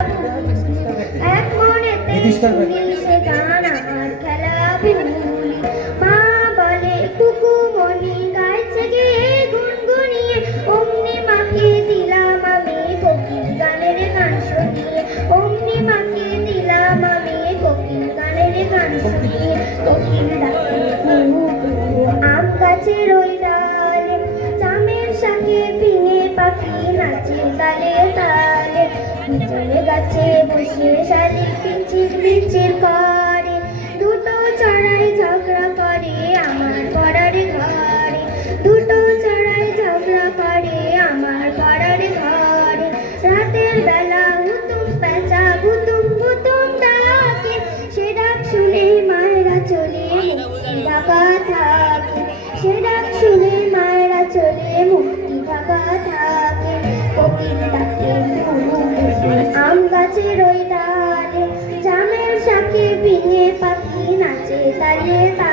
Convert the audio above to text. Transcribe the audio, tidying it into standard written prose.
এক মনেতে শুনি সে গান আমার খেলা ভুলি। মা বলে কুকুমনি গাইছে গিয়ে গুনগুনিয়ে, অমনি মাকে দিলাম আমি কোকিল গানের গান শুনিয়ে। অমনি মাকে দিলাম আমি কোকিল গানের গান শুনিয়ে। কোকিল ডাকে কুহু কুহু আম গাছের ওই ডালে, জামের শাকে ফিঙে পাখি নাচে তালে তালে। পিছনে গাছে বসে শালিক কিচির মিচির করে, দুটো চড়াই ঝগড়া করে আমার পড়ার ঘরে। দুটো চড়াই ঝগড়া করে আমার পড়ার ঘরে। রাতের বেলা হুতুম পেঁচা ভুতুম ভুতুম ডাকে, সে ডাক শুনে মায়েরা চলে মুক্তি ঢাকা থাকে। সে ডাক শুনে মায়েরা চলে মুক্তি ঢাকা থাকে। কোকিল ডাকে কুহু কুহু আম গাছের ওই ডালে, জামের শাকে ফিঙে পাখি নাচে তালে তালে।